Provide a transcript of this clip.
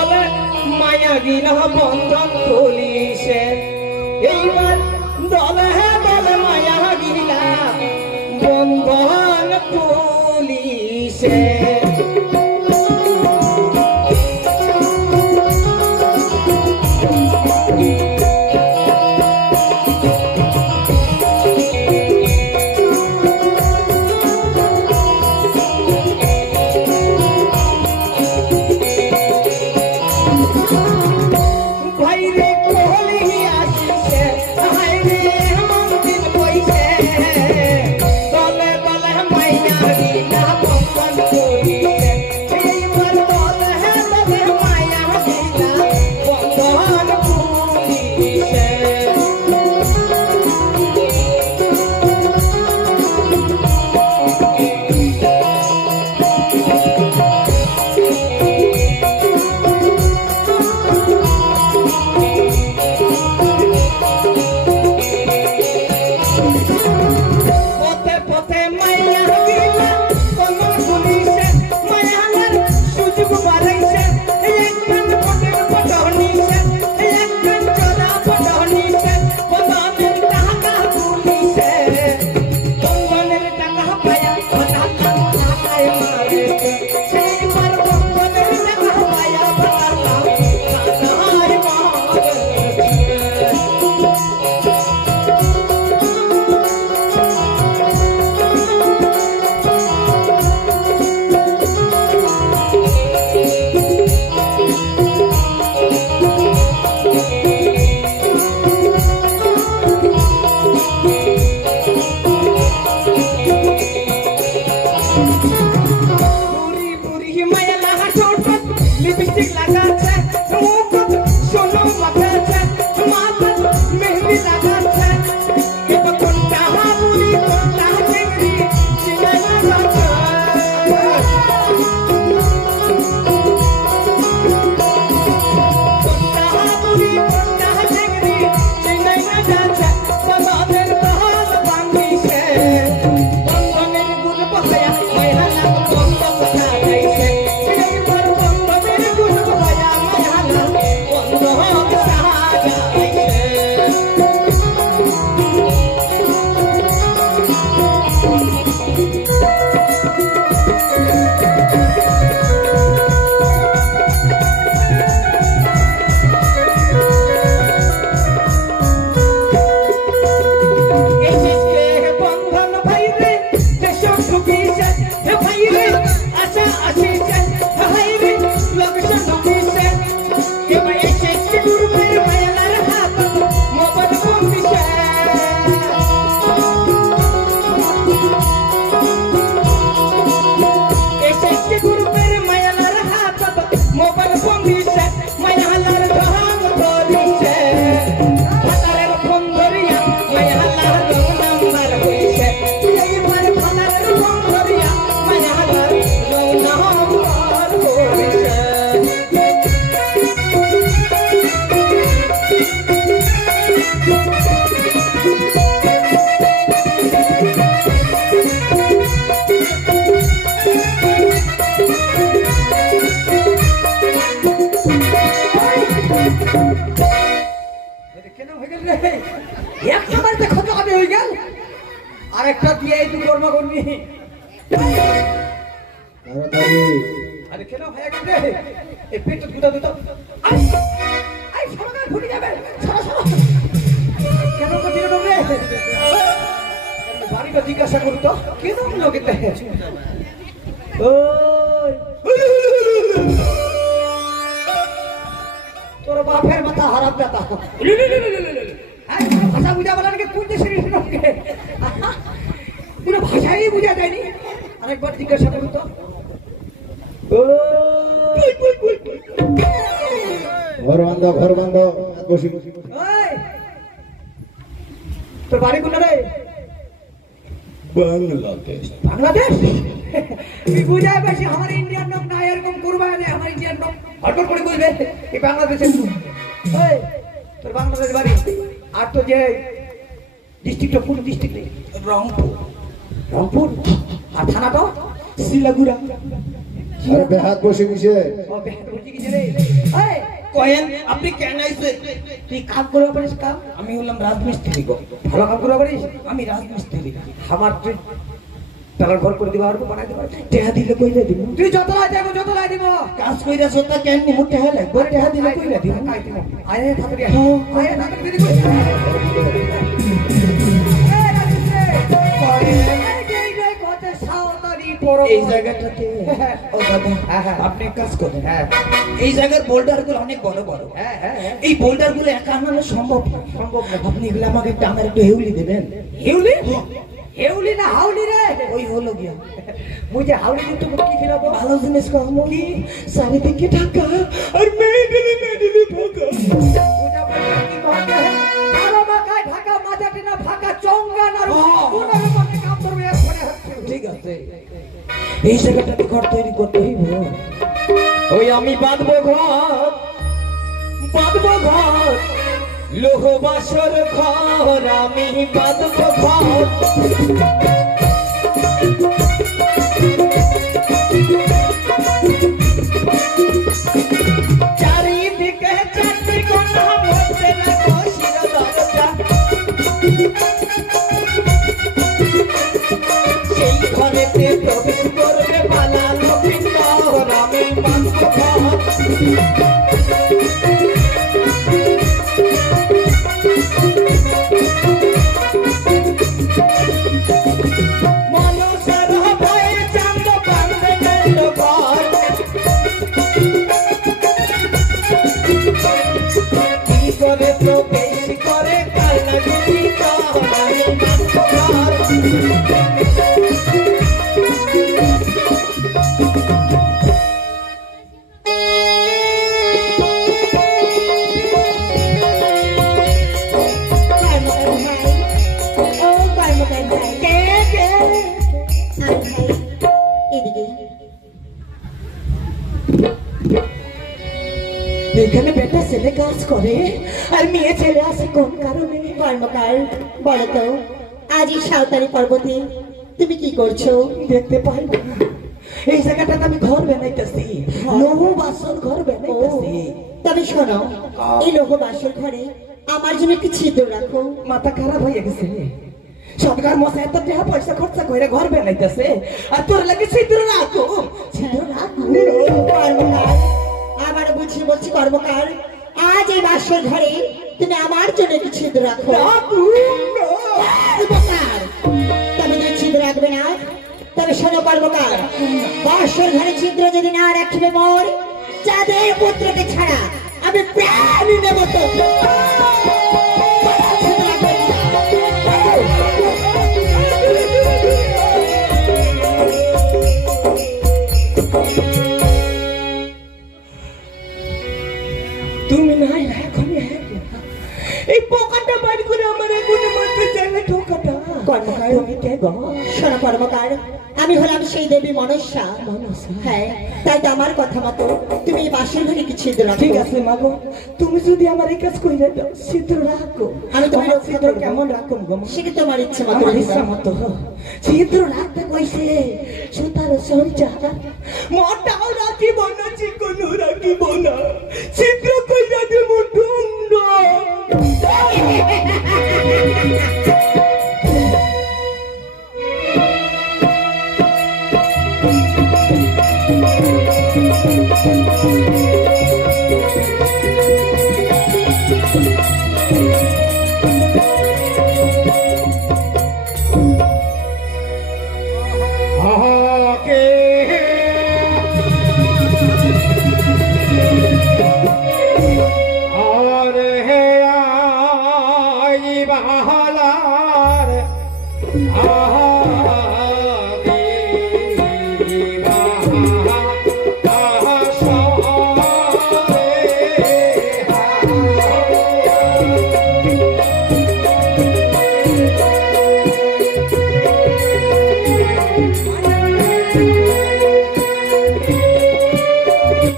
দলে মায়া গিলা বন্ধন তুলিছে এইবার দলে দলে মায়া গিলা বন্ধন তুলিছে আরেকটা দিয়ে এই তুই কর্ম করবি আরে কেন হয়ে গেল রে এই পেট দুটা দুটো আই আই সরকার ঘুরে যাবে সরো সরো কেন করছিস রে বাড়িটা জিজ্ঞাসা করু তো কেন লোকেতে ওই তোর বাপের মাথা হারাপ দাতা ভাষা বুঝা বলার কোন দেশের লোককে পুরো ভাষাই বুঝা যায়নি আরেকবার জিজ্ঞাসা করু তো ঘর বন্ধ বসি তোর বাড়ি কোন রে বাংলাদেশ বাংলাদেশ তুই বুঝায় বেশি আমার ইন্ডিয়ান লোক না এরকম করবা না আমার ইন্ডিয়ান লোক হটর করে বলবে এই বাংলাদেশের তোর বাংলাদেশ বাড়ি আর তো যে ডিস্ট্রিক্টটা কোন ডিস্ট্রিক্ট রংপুর রংপুর আর থানাটা শিলাগুড়া আর বেহাত বসে গেছে ও বেহাত বসে গেছে রে কহেন আপনি কেন আইছেন? তুই কাম করবা পারিস কাম? আমি হলাম রাজমিস্ত্রি গো। ভালো কাম করবা পারিস? আমি রাজমিস্ত্রি। আমার তুই তালার ঘর করে দিবা আর বানাই দিবা। টেহা দিলে কইরা দিব। তুই যত লাই দেবো যত লাই দিব। কাজ কইরা জোতা কেন নিমু টেহা লাগবে? টেহা দিলে কইরা দিব। আয় তাড়াতাড়ি আয়। হ্যাঁ। আয় তাড়াতাড়ি দেরি করিস না। এই রাজেশ রে। এই যে কত সাঁওতালি পড়ো। এই জায়গাটাতে ও দাদা আপনি এক কাজ করেন। হ্যাঁ এই জায়গার বোল্ডার গুলো অনেক বড় বড়। হ্যাঁ হ্যাঁ এই বোল্ডার গুলো একা আনানো সম্ভব না। সম্ভব না। আপনি এগুলো আমাকে একটু আমার একটু হেউলি দেবেন। হেউলি? হেউলি না হাউলি রে? ওই হলো গিয়া মুই যে হাউলি দিতে কি খিলাবো? ভালো জিনিস কম কি চারিদিকে ঢাকা আর মেয়েদের ফাঁকা। পূজা পাঠ কি করতে হয়? ভালো মাথায় ঢাকা মাথাতে না ফাঁকা চঙ্গা না কোন রকমে কাম করবে এখানে হচ্ছে। ঠিক আছে এই জায়গাটাতে ঘর তৈরি করতে হইব। ওই আমি বাঁধবো ঘর লোহ বাসর ঘর আমি বাঁধবো ঘর। চারিদিকে চারটি কোণা মধ্যে রাখো শিরোদরজা। সেই ঘরেতে প্রবেশ করবে পালা লক্ষ্মীন্দর আমি বাঁধবো ঘর। মানুষের ভয়ে চান্দ বাঁধবে গেল ঘর। কি করে তো বেশি করে কান্না গুলি কর আমি বাঁধবো ঘর। এখানে বেটা ছেলে কাজ করে আর মেয়ে ছেলে আসে কোন কারণে? কর্মকার বলো তো, আজ এই সাঁওতালি পর্বতে তুমি কি করছো? দেখতে পাই না। এই জায়গাটাতে আমি ঘর বানাইতেছি, লোহ বাসন ঘর বানাইতেছি। তবে শোনো, এই লোহ বাসর ঘরে আমার জন্য একটি ছিদ্র রাখো। মাথা খারাপ হয়ে গেছে। সরকার মশাই এত টাকা পয়সা খরচা করে ঘর বানাইতেছে আর তোর লাগে ছিদ্র রাখো। ছিদ্র রাখো কর্মকার, আবার বুঝিয়ে বলছি কর্মকার, আজ এই বাসর ঘরে তুমি আমার জন্য একটি ছিদ্র রাখো। কর্মকার, তবে তুমি ছিদ্র রাখবে না? তবে শোনো কর্মকার, বাসর ঘরে ছিদ্র যদি না রাখবে মোর যাদের পুত্রকে ছাড়া আমি প্রাণ নেব তো। তুমি নাই এখন এই পোকাটা বাড়ি করে আমার এখন মারতে চাইলে ঠোকাটা। কর্মকার, তুমি কে গো? শোনো কর্মকার, আমি হলাম সেই দেবী মনসা। হ্যাঁ, তাই তো আমার কথা মতো তুমি এই বাসর ঘরে কি ছিদ্র রাখো। ঠিক আছে মাগো, তুমি যদি আমার এই কাজ কইরা দাও ছিদ্র রাখো। আমি তোমার তোমার ছিদ্র কেমন রাখুম গো? সেটা তোমার ইচ্ছে মতো আমার দিবা। ইচ্ছা মতো ছিদ্র রাখতে কইছে। সুতার সঞ্চা মোটাও রাখিব না, চিকনও রাখিব না, ছিদ্র কইরা দেব ঢুন্ড। और है आई बहार